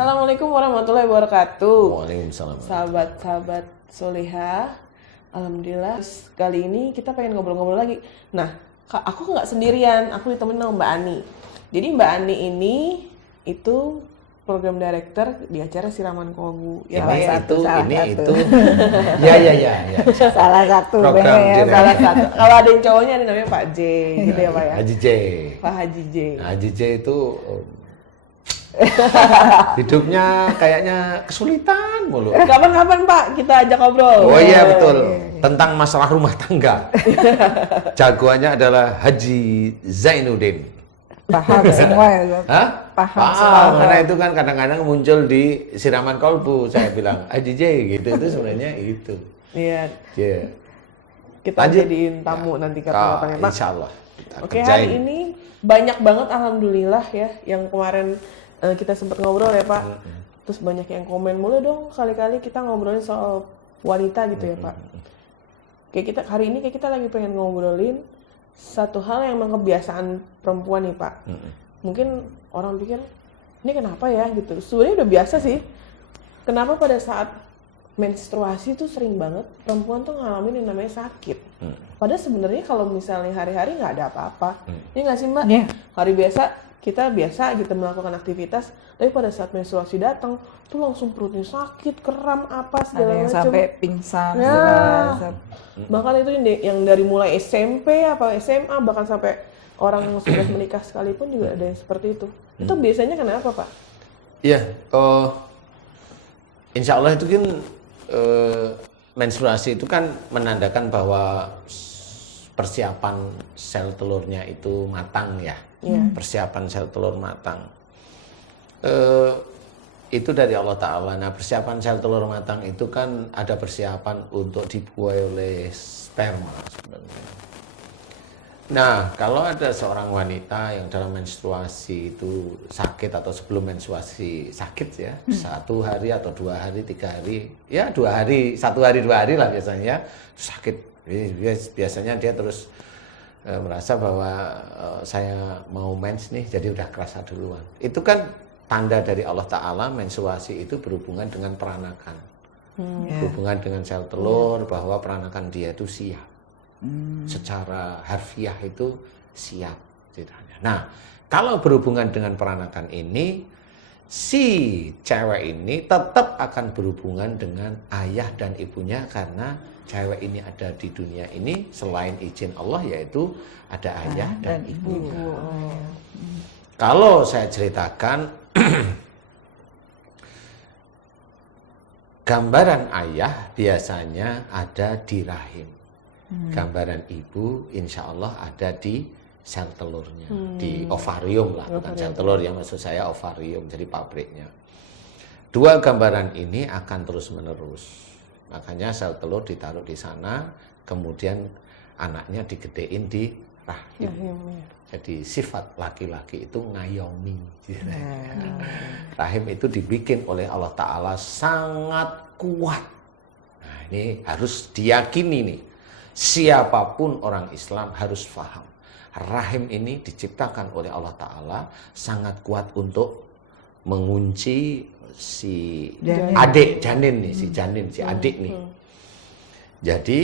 Assalamualaikum warahmatullahi wabarakatuh. Waalaikumsalam. Sahabat-sahabat Solihah, alhamdulillah kali ini kita pengen ngobrol-ngobrol lagi. Nah, aku nggak sendirian, aku ditemenin sama Mbak Ani. Jadi Mbak Ani ini itu program director di acara Siraman Kolbu. Ya, Pak, ya? itu. Ya. Salah satu Program ya. Salah satu. Kalau ada yang cowoknya ada namanya Pak J, gitu ya Pak ya. Haji J. Pak Haji J. Haji J itu hidupnya kayaknya kesulitan mulu. Kapan-kapan Pak kita ajak ngobrol. Oh iya betul. Tentang masalah rumah tangga. Jagoannya adalah Haji Zainuddin. Paham semua ya. Hah? Paham semua. Karena itu kan kadang-kadang muncul di Siraman Kolbu. Saya bilang Haji J gitu. Itu sebenarnya itu. Iya. Yeah. Kita Lanjut. jadiin tamu nanti kapan-kapan ya Pak. Insya Allah. Kita Oke, kerjain. hari ini banyak banget alhamdulillah ya yang kemarin kita sempat ngobrol ya Pak. Terus banyak yang komen, boleh dong kali-kali kita ngobrolin soal wanita gitu ya Pak. Kayak kita hari ini kita lagi pengen ngobrolin satu hal yang memang kebiasaan perempuan nih Pak. Mungkin orang pikir ini kenapa ya gitu. Sebenarnya udah biasa sih. Kenapa pada saat menstruasi tuh sering banget perempuan tuh ngalamin yang namanya sakit. Padahal sebenarnya kalau misalnya hari-hari nggak ada apa-apa. Ini nggak sih Mbak? Iya. Hari biasa kita biasa gitu melakukan aktivitas, tapi pada saat menstruasi datang tuh langsung perutnya sakit, kram apa Ada segala yang macam. sampai pingsan. Ya. segala- Bahkan itu yang dari mulai SMP apa SMA bahkan sampai orang yang sudah menikah sekalipun juga ada yang seperti itu. Itu biasanya kenapa Pak? Iya, insya Allah itu kan menstruasi itu kan menandakan bahwa persiapan sel telurnya itu matang ya. Persiapan sel telur matang. Itu dari Allah Ta'ala. Nah, persiapan sel telur matang itu kan ada persiapan untuk dibuai oleh sperma sebenarnya. Nah, kalau ada seorang wanita yang dalam menstruasi itu sakit atau sebelum menstruasi sakit ya, 1 hari atau 2 hari, 3 hari, ya 2 hari, 1 hari, 2 hari lah biasanya sakit. Biasanya dia terus merasa bahwa saya mau mens nih, jadi udah kerasa duluan. Itu kan tanda dari Allah Ta'ala menstruasi itu berhubungan dengan peranakan. Berhubungan dengan sel telur, bahwa peranakan dia itu siap. Secara harfiah itu siap ceritanya. Nah, kalau berhubungan dengan peranakan ini, si cewek ini tetap akan berhubungan dengan ayah dan ibunya karena cewek ini ada di dunia ini selain izin Allah yaitu ada ayah dan ibunya. Kalau saya ceritakan gambaran ayah biasanya ada di rahim. Gambaran ibu insya Allah ada di sel telurnya, di ovarium lah, bukan sel telur ya, maksud saya ovarium, jadi pabriknya. Dua gambaran ini akan terus menerus. Makanya sel telur ditaruh di sana, kemudian anaknya digedein di rahim. Jadi sifat laki-laki itu ngayomi. Rahim itu dibikin oleh Allah Ta'ala sangat kuat. Nah, ini harus diyakini nih. Siapapun orang Islam harus paham. Rahim ini diciptakan oleh Allah Ta'ala sangat kuat untuk mengunci si adik janin nih, si adik nih. Jadi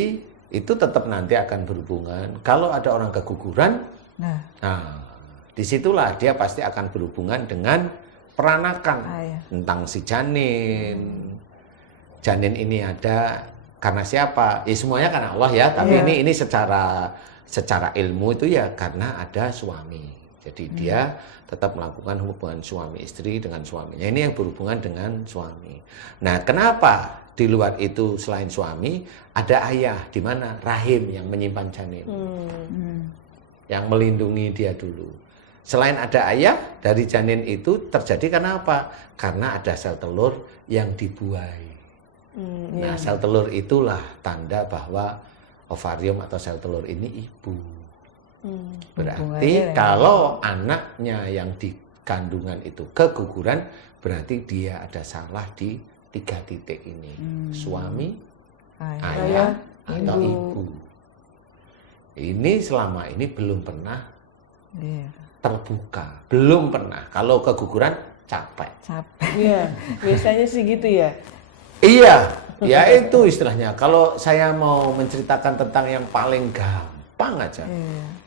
itu tetap nanti akan berhubungan. Kalau ada orang keguguran, nah disitulah dia pasti akan berhubungan dengan peranakan tentang si janin. Janin ini ada karena siapa? Ya semuanya karena Allah ya. Tapi ini secara ilmu itu ya karena ada suami. Jadi dia tetap melakukan hubungan suami istri dengan suaminya. Ini yang berhubungan dengan suami. Nah, kenapa di luar itu selain suami ada ayah, di mana rahim yang menyimpan janin, yang melindungi dia dulu. Selain ada ayah, dari janin itu terjadi karena apa? Karena ada sel telur yang dibuai. Nah, sel telur itulah tanda bahwa ovarium atau sel telur ini ibu. Berarti kalau anaknya yang di kandungan itu keguguran, berarti dia ada salah di 3 titik ini. Suami, ayah, atau ibu. Ini selama ini belum pernah terbuka. Belum pernah. Kalau keguguran capek. Capek. Iya, biasanya sih gitu ya. Iya, ya itu istilahnya. Kalau saya mau menceritakan tentang yang paling gampang aja,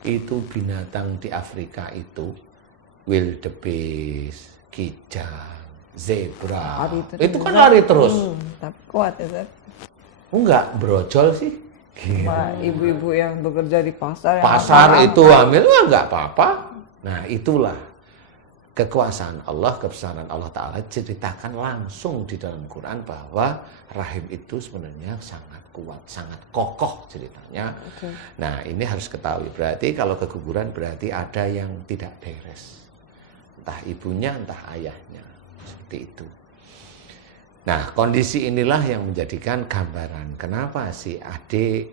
itu binatang di Afrika itu wildebeest, kijang, zebra. Itu kan lari terus. Tapi kuat ya, Zat. Enggak, brojol sih. Sama ibu-ibu yang bekerja di pasar. yang Pasar apa-apa. itu hamil, wah enggak apa-apa. Nah itulah kekuasaan Allah, kebesaran Allah Ta'ala ceritakan langsung di dalam Quran bahwa rahim itu sebenarnya sangat kuat, sangat kokoh ceritanya. Nah ini harus ketahui, berarti kalau keguguran berarti ada yang tidak beres. Entah ibunya, entah ayahnya. Seperti itu. Nah kondisi inilah yang menjadikan gambaran kenapa si adik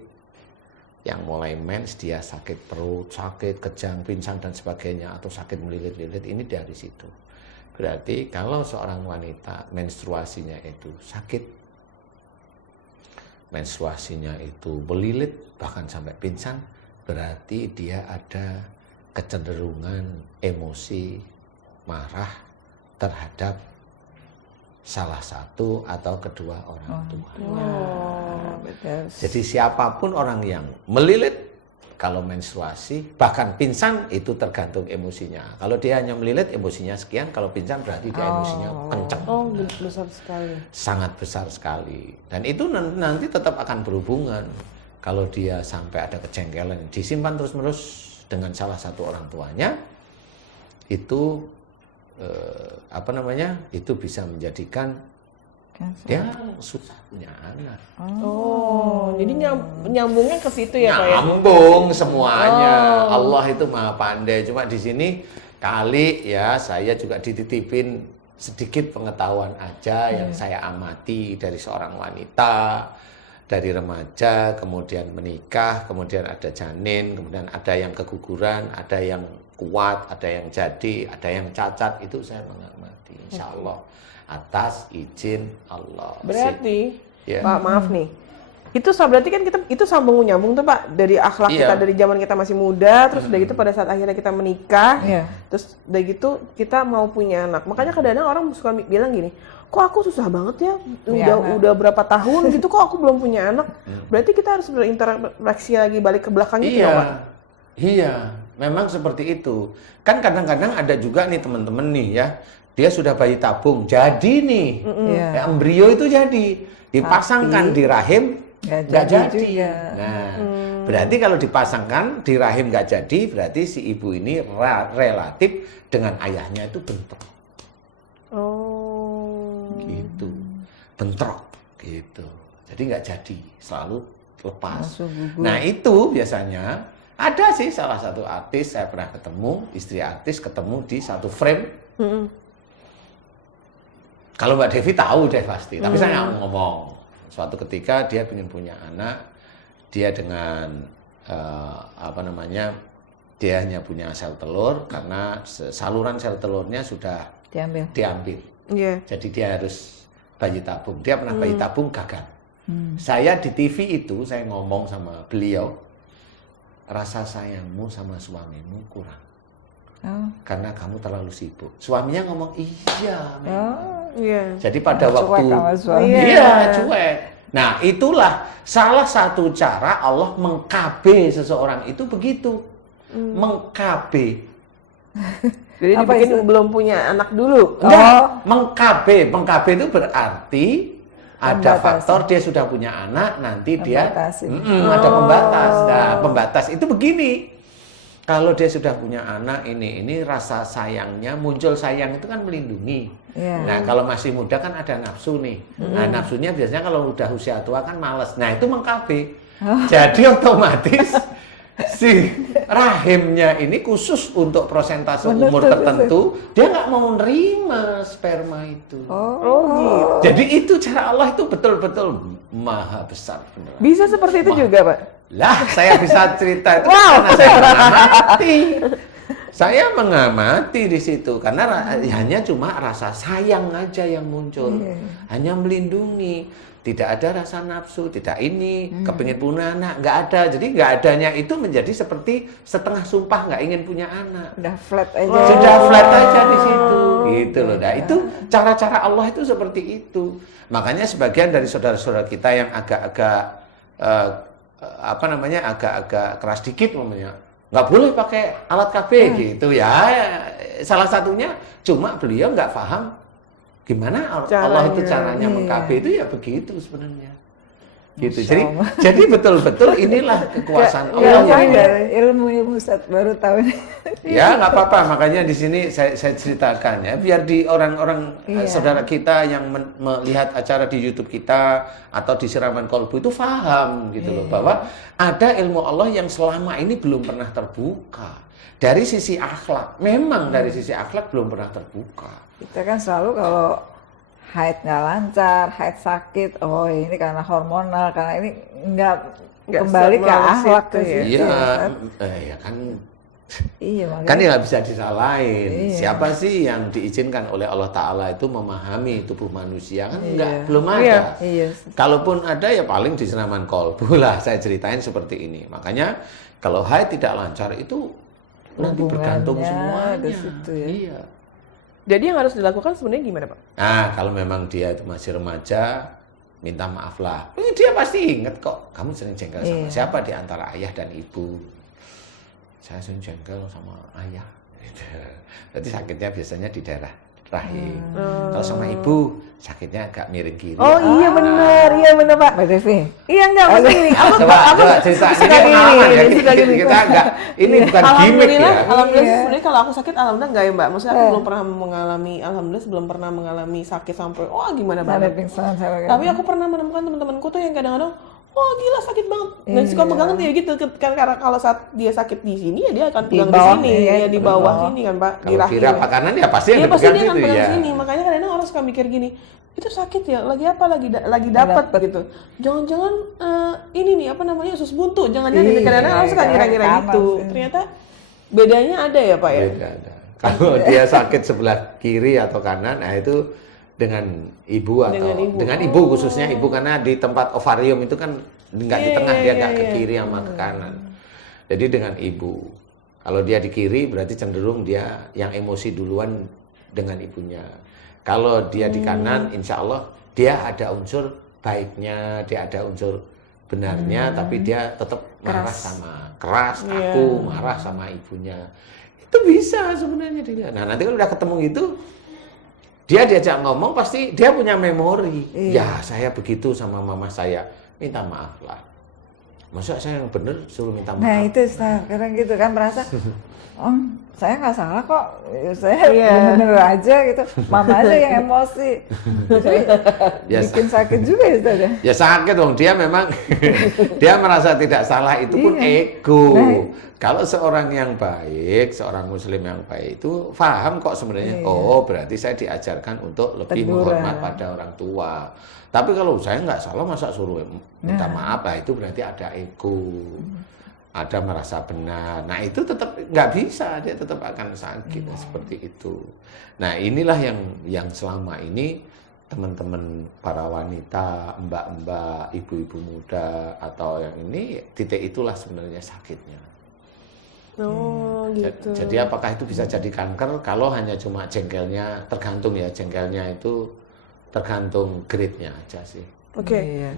yang mulai mens dia sakit perut, sakit kejang, pingsan dan sebagainya atau sakit melilit-lilit ini dari situ. Berarti kalau seorang wanita menstruasinya itu sakit, menstruasinya itu melilit bahkan sampai pingsan, berarti dia ada kecenderungan emosi marah terhadap salah satu atau kedua orang tua. Betul. Jadi siapapun orang yang melilit kalau menstruasi, bahkan pingsan itu tergantung emosinya. Kalau dia hanya melilit emosinya sekian, kalau pingsan berarti dia emosinya kencang. Oh, besar sekali. Sangat besar sekali. Dan itu nanti tetap akan berhubungan. Kalau dia sampai ada kejengkelan, disimpan terus-menerus dengan salah satu orang tuanya, itu itu bisa menjadikan dia susah punya anak. Oh, jadi nyambungnya ke situ ya Pak ya? Nyambung semuanya. Allah itu maha pandai. Cuma di sini kali ya saya juga dititipin sedikit pengetahuan aja yang saya amati dari seorang wanita, dari remaja, kemudian menikah, kemudian ada janin, kemudian ada yang keguguran, ada yang kuat, ada yang jadi, ada yang cacat, itu saya mengamati, insya Allah atas izin Allah. Berarti, Ya. Pak maaf nih, itu berarti kan kita itu sambung menyambung tuh Pak dari akhlak Iya. kita dari zaman kita masih muda, terus udah gitu pada saat akhirnya kita menikah, Iya. terus udah gitu kita mau punya anak. Makanya kadang-kadang orang suka bilang gini, kok aku susah banget ya, udah berapa tahun gitu kok aku belum punya anak. Berarti kita harus berinteraksi lagi balik ke belakang gitu ya Pak? Iya, memang seperti itu. Kan kadang-kadang ada juga nih teman-teman nih ya, dia sudah bayi tabung, jadi nih, Iya. embrio itu jadi, dipasangkan di rahim, nggak jadi. juga. Nah, berarti kalau dipasangkan di rahim nggak jadi, berarti si ibu ini relatif dengan ayahnya itu bentrok. Oh. Gitu, bentrok gitu. Jadi nggak jadi, selalu lepas. Langsung gugur. Nah itu biasanya ada sih salah satu artis saya pernah ketemu, istri artis ketemu di satu frame. Kalau Mbak Devi tahu deh pasti, tapi saya nggak ngomong. Suatu ketika dia ingin punya anak, dia dengan dia hanya punya sel telur karena saluran sel telurnya sudah diambil. Iya. Jadi dia harus bayi tabung. Dia pernah bayi tabung gagal. Saya di TV itu saya ngomong sama beliau, rasa sayangmu sama suamimu kurang. Karena kamu terlalu sibuk. Suaminya ngomong iya memang. Iya. Jadi pada Cuek waktu sama suami. iya cuek. Nah itulah salah satu cara Allah mengkabe seseorang itu begitu. Mengkabe. Jadi Apa dibikin itu? belum punya anak dulu. Enggak, mengkabe. Mengkabe itu berarti ada Membatasi. faktor dia sudah punya anak, nanti dia Membatasi. ada pembatas. Nah, pembatas itu begini. Kalau dia sudah punya anak ini rasa sayangnya muncul, sayang itu kan melindungi. Iya. Nah, kalau masih muda kan ada nafsu nih. Nah, nafsunya biasanya kalau udah usia tua kan males. Nah, itu mengkabe. Jadi otomatis si rahimnya ini khusus untuk prosentase umur tertentu, dia nggak mau nerima sperma itu. Oh gitu. Jadi itu cara Allah itu betul-betul maha besar. Beneran. Bisa seperti itu juga Pak? Lah, saya bisa cerita itu karena saya pernah mati. Saya mengamati di situ karena hanya cuma rasa sayang aja yang muncul, hanya melindungi. Tidak ada rasa nafsu, tidak ini, kepingin punya anak, nggak ada. Jadi nggak adanya itu menjadi seperti setengah sumpah nggak ingin punya anak. Udah flat aja. Sudah flat aja di situ, gitu loh. Nah itu cara-cara Allah itu seperti itu. Makanya sebagian dari saudara-saudara kita yang agak-agak agak-agak keras dikit namanya, nggak boleh pakai alat KB gitu ya. Salah satunya cuma beliau nggak paham gimana Allah itu caranya meng-KB itu ya begitu sebenarnya. Gitu. Jadi betul-betul inilah kekuasaan Allah. Ilmu Ustaz baru tahu ini. Ya nggak apa-apa, makanya di sini saya ceritakan ya, biar di orang-orang saudara kita yang melihat acara di YouTube kita atau di Siraman Kolbu itu paham gitu loh, bahwa ada ilmu Allah yang selama ini belum pernah terbuka. Dari sisi akhlak, memang dari sisi akhlak belum pernah terbuka. Kita kan selalu kalau haid nggak lancar, haid sakit, oh ini karena hormonal, karena ini nggak kembali ke akhlak ke situ. Iya kan. Iya, Kan ya nggak bisa disalahin. Siapa sih yang diizinkan oleh Allah Ta'ala itu memahami tubuh manusia? Kan belum ada. Kalaupun ada ya paling di Siraman Kolbu lah saya ceritain seperti ini. Makanya kalau haid tidak lancar itu nanti bergantung semuanya. Situ, ya. Iya. Jadi yang harus dilakukan sebenarnya gimana, Pak? Nah, kalau memang dia itu masih remaja, minta maaf lah. Dia pasti ingat kok, kamu sering jengkel sama siapa di antara ayah dan ibu. Saya sering jengkel sama ayah. Berarti sakitnya biasanya di daerah rahim. Kalau sama ibu, sakitnya agak miring kiri. Oh iya benar Pak. Mbak Devi. Iya enggak mesti ini. Coba cerita ini pengalaman ya. Kita enggak, ini bukan gimmick ya. Alhamdulillah sebenarnya kalau aku sakit alhamdulillah enggak ya Mbak. Maksudnya aku belum pernah mengalami, alhamdulillah belum pernah mengalami sakit sampai wah gimana banget. Tapi aku pernah menemukan teman-temanku tuh yang kadang-kadang wah gila sakit banget. Dan suka pegangan dia gitu kan, karena kalau saat dia sakit di sini ya dia akan pegang di sini ya di bawah sini kan Pak, di rahim. Kalau kiri kanan ya pasti dia yang dipegang dia akan situ pegang ya. sini. Makanya kadang-kadang orang suka mikir gini, itu sakit ya, lagi apa, lagi dapat gitu. Jangan-jangan ini nih apa namanya usus buntu, jangan-jangan kadang-kadang orang suka kira-kira gitu. Ternyata bedanya ada ya Pak ya. Beda ada. Kalau dia sakit sebelah kiri atau kanan, nah itu dengan ibu atau dengan ibu khususnya ibu, karena di tempat ovarium itu kan nggak di tengah, dia nggak ke kiri sama ke kanan. Jadi dengan ibu. Kalau dia di kiri berarti cenderung dia yang emosi duluan dengan ibunya. Kalau dia di kanan, insya Allah dia ada unsur baiknya, dia ada unsur benarnya, tapi dia tetap marah keras, kaku, marah sama ibunya. Itu bisa sebenarnya dia. Nah nanti kalau udah ketemu gitu, dia diajak ngomong pasti dia punya memori. Ya saya begitu sama mama saya, minta maaf lah. Masa saya yang bener suruh minta maaf? Nah itu sekarang gitu kan merasa, saya nggak salah kok, saya bener-bener aja gitu, mama aja yang emosi. Jadi bikin sakit juga ya Ustaz ya? Ya sakit dong, dia memang dia merasa tidak salah, itu pun ego. Kalau seorang yang baik, seorang muslim yang baik itu paham kok sebenarnya, oh berarti saya diajarkan untuk lebih menghormat pada orang tua. Tapi kalau saya nggak salah masa suruh minta maaf, itu berarti ada ego. Ada merasa benar. Nah itu tetap nggak bisa, dia tetap akan sakit seperti itu. Nah inilah yang selama ini teman-teman para wanita, mbak-mbak, ibu-ibu muda atau yang ini, titik itulah sebenarnya sakitnya. Oh gitu. Jadi apakah itu bisa jadi kanker? Kalau hanya cuma jengkelnya, tergantung ya, jengkelnya itu tergantung grade-nya aja sih. Oke.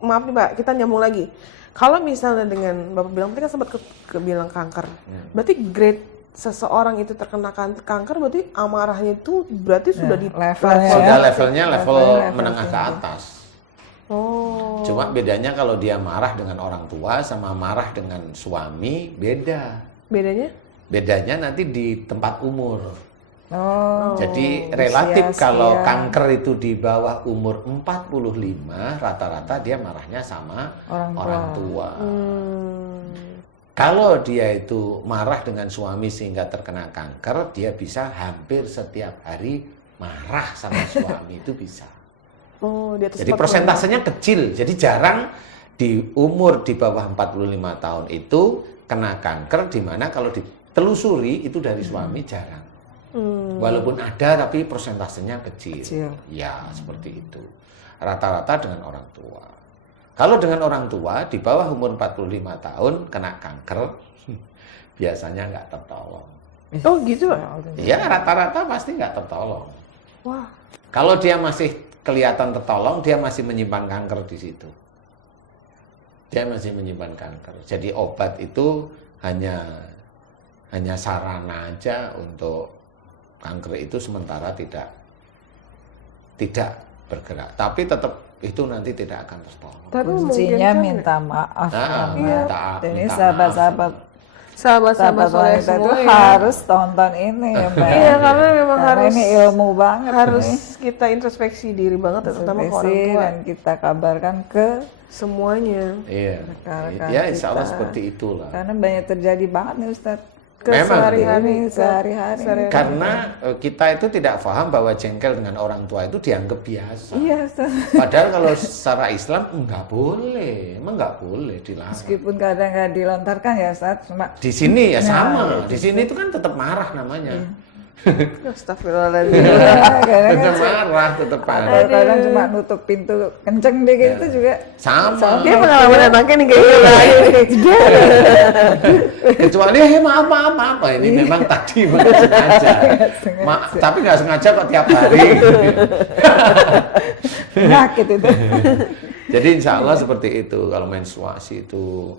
Maaf nih Mbak, kita nyambung lagi. Kalau misalnya dengan Bapak bilang, tadi kan sempat bilang kanker. Berarti grade seseorang itu terkena kanker, berarti amarahnya itu berarti sudah di levelnya menengah ke atas. Oh. Cuma bedanya kalau dia marah dengan orang tua sama marah dengan suami, beda. Bedanya nanti di tempat umur. Jadi relatif kalau kanker itu di bawah umur 45, rata-rata dia marahnya sama orang tua. Kalau dia itu marah dengan suami sehingga terkena kanker, dia bisa hampir setiap hari marah sama suami, itu bisa. Jadi persentasenya kecil, jadi jarang di umur di bawah 45 tahun itu kena kanker, di mana kalau telusuri itu dari suami jarang. Walaupun ada tapi persentasenya kecil. Ya, seperti itu. Rata-rata dengan orang tua. Kalau dengan orang tua di bawah umur 45 tahun kena kanker, biasanya nggak tertolong. Oh gitu? Iya, rata-rata pasti nggak tertolong. Wah. Kalau dia masih kelihatan tertolong, dia masih menyimpan kanker di situ. Dia masih menyimpan kanker. Jadi obat itu hanya sarana aja untuk kanker itu sementara tidak bergerak. Tapi tetap itu nanti tidak akan tertolong. Tapi Kuncinya mungkin minta maaf. Ini minta sahabat-sahabat sahabat-sahabat soleh wanita itu semua ya. harus tonton ini ya Mbak. Iya, karena memang Karena harus ini ilmu banget. harus nih. kita introspeksi diri banget, terutama ke orang Introspeksi tua. dan kita kabarkan ke semuanya. Iya. rekan-rekan Ya, insya Allah kita. seperti itulah. Karena banyak terjadi banget nih Ustadz. Ke Memang. sehari-hari, Ini sehari-hari. Karena kita itu tidak paham bahwa jengkel dengan orang tua itu dianggap biasa. Iya Ustadz. Padahal kalau secara Islam enggak boleh, emang enggak boleh dilarang. Meskipun kadang nggak dilontarkan ya Ustadz, cuma Di sini ya Nah, sama, di sini itu kan tetap marah namanya. Astagfirullahaladzim. kadang Tetap marah, tetap marah. kadang cuma nutup pintu kenceng deh gitu juga. Sama. Dia pengalaman anaknya nih kayaknya. Kecuali maaf. Ini memang tadi bukan sengaja. Tapi nggak sengaja kok tiap hari. Penyakit itu. Jadi insya Allah seperti itu. Kalau menstruasi itu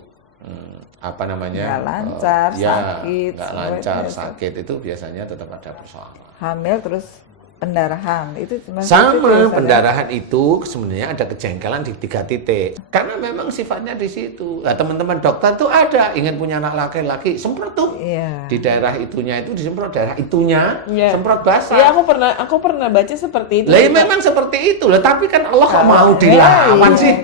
apa namanya? Nggak lancar, sakit, nggak lancar, semuanya. sakit itu biasanya tetap ada persoalan. Hamil terus pendarahan itu cuma Sama pendarahan itu sebenarnya ada kejengkelan di 3 titik. Karena memang sifatnya di situ. Nah, teman-teman dokter tuh ada ingin punya anak laki-laki, semprot tuh. Iya. Di daerah itunya itu disemprot, daerah itunya Iya. semprot basah. Iya, aku pernah baca seperti itu. Lah ya memang seperti itu. Lah tapi kan Allah kok mau Iya, dilawan iya. sih?